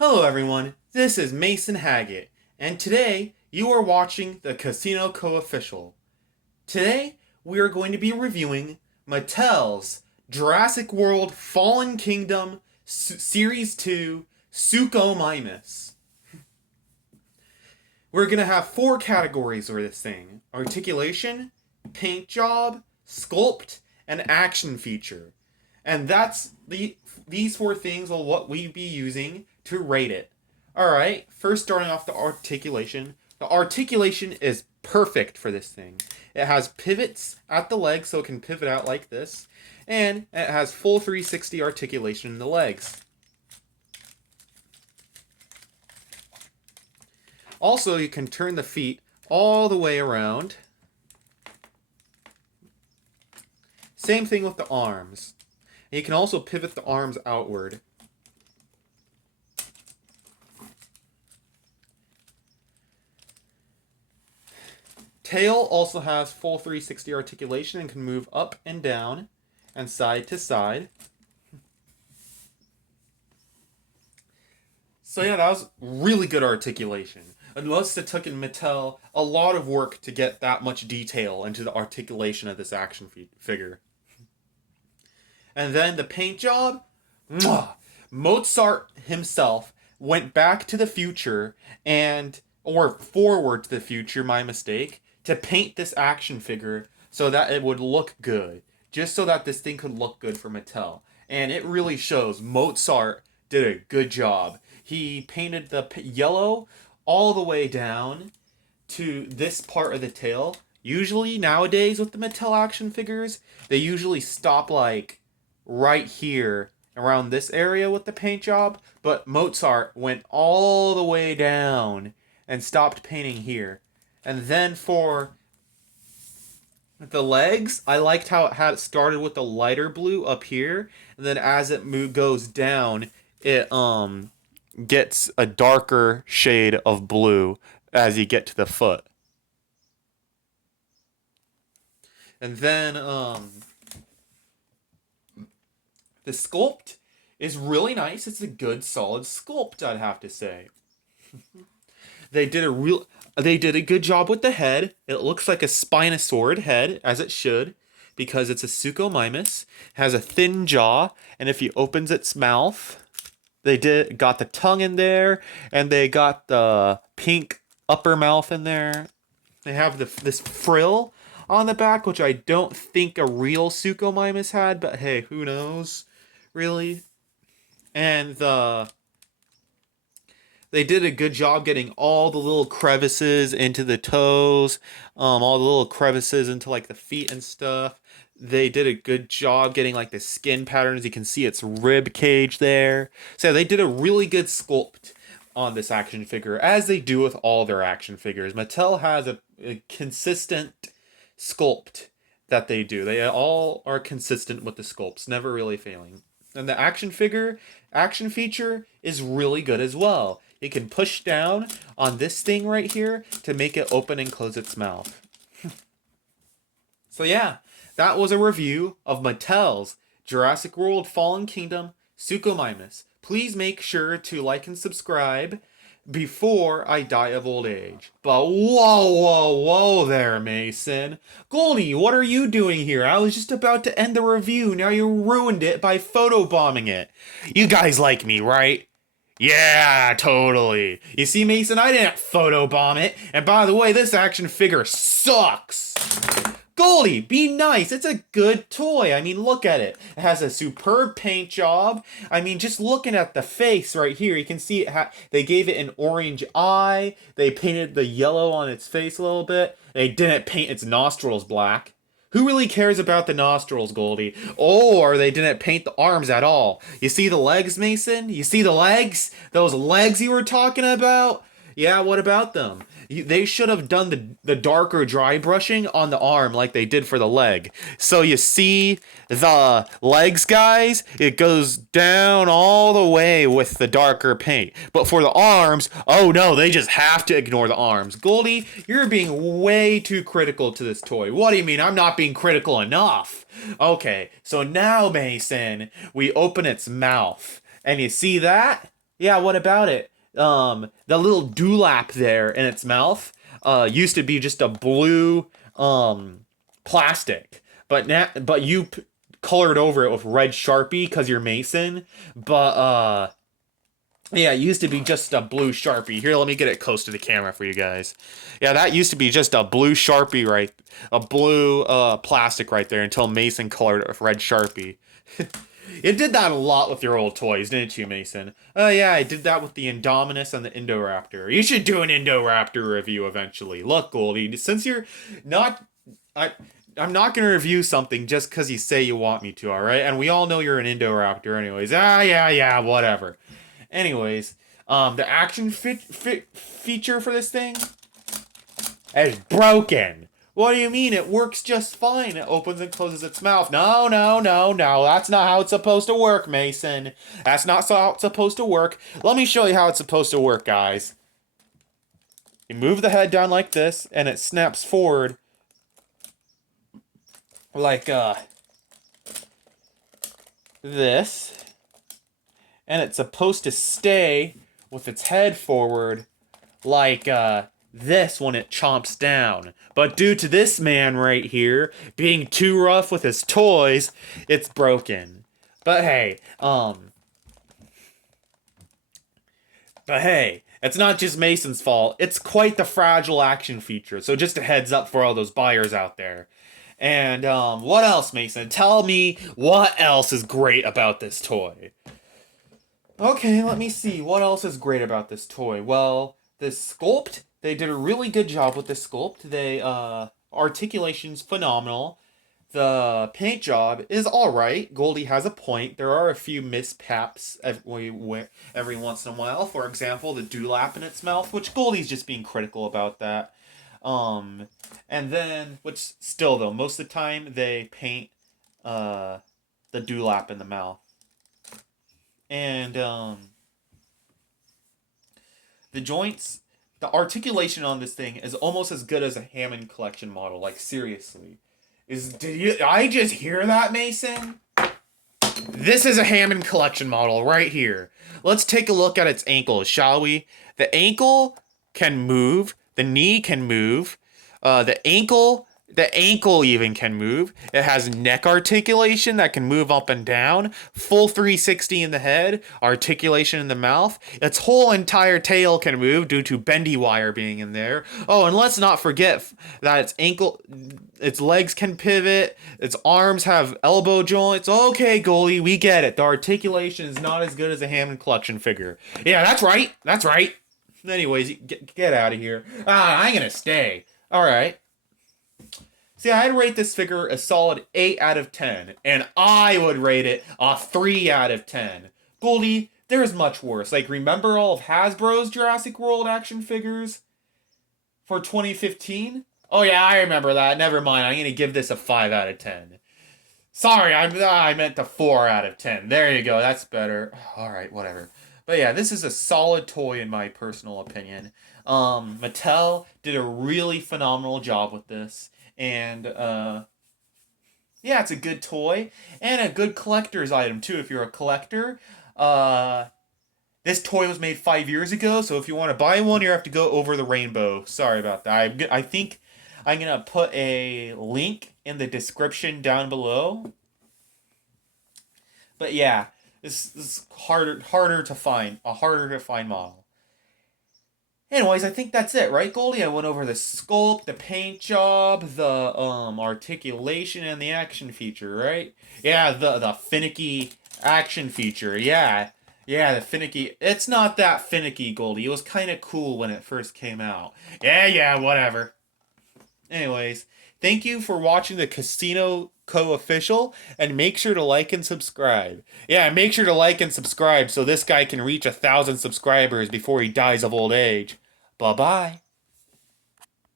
Hello everyone, this is Mason Haggett, and today you are watching the Casino Co-Official. Today we are going to be reviewing Mattel's Jurassic World Fallen Kingdom Series 2 Suchomimus. We're going to have four categories for this thing: articulation, paint job, sculpt, and action feature. And these four things are what we be using to rate it. Alright, first starting off the articulation. The articulation is perfect for this thing. It has pivots at the legs so it can pivot out like this. And it has full 360 articulation in the legs. Also, you can turn the feet all the way around. Same thing with the arms. And you can also pivot the arms outward. Tail also has full 360 articulation and can move up and down and side to side. So yeah, that was really good articulation. And must have taken Mattel a lot of work to get that much detail into the articulation of this action figure. And then the paint job, Mozart himself went back to the future or forward to the future, my mistake, to paint this action figure so that it would look good. Just so that this thing could look good for Mattel. And it really shows Mozart did a good job. He painted the yellow all the way down to this part of the tail. Usually nowadays with the Mattel action figures, they usually stop like right here around this area with the paint job, but Mozart went all the way down and stopped painting here. And then for the legs, I liked how it had started with the lighter blue up here, and then as it goes down, it gets a darker shade of blue as you get to the foot. And then the sculpt is really nice. It's a good solid sculpt, I'd have to say. They did a good job with the head. It looks like a Spinosaurus head, as it should, because it's a Suchomimus. It has a thin jaw, and if he opens its mouth, they got the tongue in there, and they got the pink upper mouth in there. They have this frill on the back, which I don't think a real Suchomimus had, but hey, who knows, really? And they did a good job getting all the little crevices into the toes, all the little crevices into like the feet and stuff. They did a good job getting like the skin patterns. You can see its rib cage there. So they did a really good sculpt on this action figure, as they do with all their action figures. Mattel has a consistent sculpt that they do. They all are consistent with the sculpts, never really failing. And the action feature is really good as well. You can push down on this thing right here to make it open and close its mouth. So yeah, that was a review of Mattel's Jurassic World Fallen Kingdom Suchomimus. Please make sure to like and subscribe before I die of old age. But whoa there, Mason. Goldie, what are you doing here? I was just about to end the review. Now you ruined it by photobombing it. You guys like me, right? Yeah, totally. You see, Mason, I didn't photobomb it. And by the way, this action figure sucks. Goldie, be nice. It's a good toy. I mean, look at it. It has a superb paint job. I mean, just looking at the face right here, you can see they gave it an orange eye. They painted the yellow on its face a little bit. They didn't paint its nostrils black. Who really cares about the nostrils, Goldie? Or they didn't paint the arms at all. You see the legs, Mason? You see the legs? Those legs you were talking about? Yeah, what about them? They should have done the darker dry brushing on the arm like they did for the leg. So you see the legs, guys? It goes down all the way with the darker paint. But for the arms, oh no, they just have to ignore the arms. Goldie, you're being way too critical to this toy. What do you mean? I'm not being critical enough. Okay, so now, Mason, we open its mouth. And you see that? Yeah, what about it? The little dewlap there in its mouth used to be just a blue plastic, but colored over it with red Sharpie because you're Mason. But yeah, it used to be just a blue Sharpie. Here, let me get it close to the camera for you guys. Yeah, that used to be just a blue Sharpie, right? A blue plastic right there until Mason colored it with red Sharpie. You did that a lot with your old toys, didn't you, Mason? Oh yeah, I did that with the Indominus and the Indoraptor. You should do an Indoraptor review eventually. Look, Goldie, since you're not, I, I'm not gonna review something just because you say you want me to, all right? And we all know you're an Indoraptor, anyways. Yeah, whatever. Anyways, the action feature for this thing is broken. What do you mean? It works just fine. It opens and closes its mouth. No. That's not how it's supposed to work, Mason. That's not how it's supposed to work. Let me show you how it's supposed to work, guys. You move the head down like this, and it snaps forward like this. And it's supposed to stay with its head forward like this when it chomps down. But due to this man right here being too rough with his toys, it's broken. But hey, it's not just Mason's fault. It's quite the fragile action feature. So just a heads up for all those buyers out there. And what else, Mason? Tell me what else is great about this toy. Okay, let me see. What else is great about this toy? Well, this sculpt, they did a really good job with this sculpt. Articulation's phenomenal. The paint job is alright. Goldie has a point. There are a few mishaps every once in a while. For example, the dewlap in its mouth, which Goldie's just being critical about that. And then, which still though, most of the time they paint the dewlap in the mouth. And the joints, the articulation on this thing is almost as good as a Hammond collection model. Like seriously, I just hear that, Mason? This is a Hammond collection model right here. Let's take a look at its ankles, shall we? The ankle can move. The knee can move. The ankle even can move. It has neck articulation that can move up and down. Full 360 in the head. Articulation in the mouth. Its whole entire tail can move due to bendy wire being in there. Oh, and let's not forget that its legs can pivot. Its arms have elbow joints. Okay, Goldie, we get it. The articulation is not as good as a Hammond collection figure. Yeah, that's right. That's right. Anyways, get out of here. I'm gonna stay. All right. See, I'd rate this figure a solid 8 out of 10, and I would rate it a 3 out of 10. Goldie, there's much worse. Like, remember all of Hasbro's Jurassic World action figures for 2015? Oh yeah, I remember that. Never mind, I'm gonna give this a 5 out of 10. Sorry, I meant a 4 out of 10. There you go, that's better. Alright, whatever. But yeah, this is a solid toy in my personal opinion. Mattel did a really phenomenal job with this. And, yeah, it's a good toy. And a good collector's item, too, if you're a collector. This toy was made 5 years ago, so if you want to buy one, you have to go over the rainbow. Sorry about that. I think I'm going to put a link in the description down below. But yeah, this is harder to find. A harder to find model. Anyways, I think that's it, right, Goldie? I went over the sculpt, the paint job, the articulation, and the action feature, right? Yeah, the finicky action feature. Yeah, the finicky. It's not that finicky, Goldie. It was kind of cool when it first came out. Yeah, whatever. Anyways, thank you for watching the Casino Co-official, and make sure to like and subscribe. Yeah, make sure to like and subscribe so this guy can reach 1,000 subscribers before he dies of old age. Bye-bye.